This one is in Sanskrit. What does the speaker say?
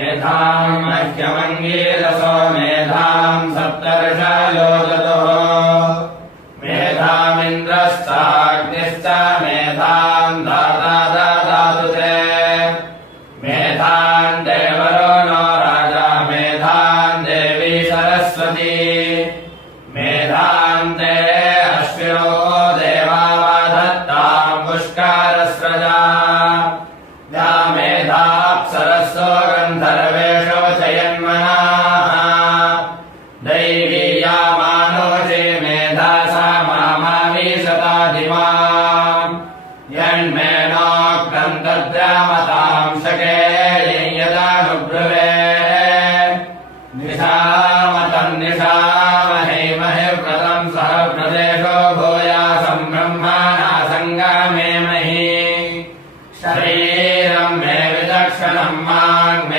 मेधाम् मह्यमङ्गीरसो मेधाम् सप्तर्षयो ददुः मेधामिन्द्रश्चाग्निश्च मेधाम् दाता ददातु ते मेधाम् देवरो नो राजा मेधाम् देवी सरस्वती मेधाम् ते अश्विनो देवा वाधत्ताम् पुष्कारस्रजा या मेधाप्सरसो गन्धर्वे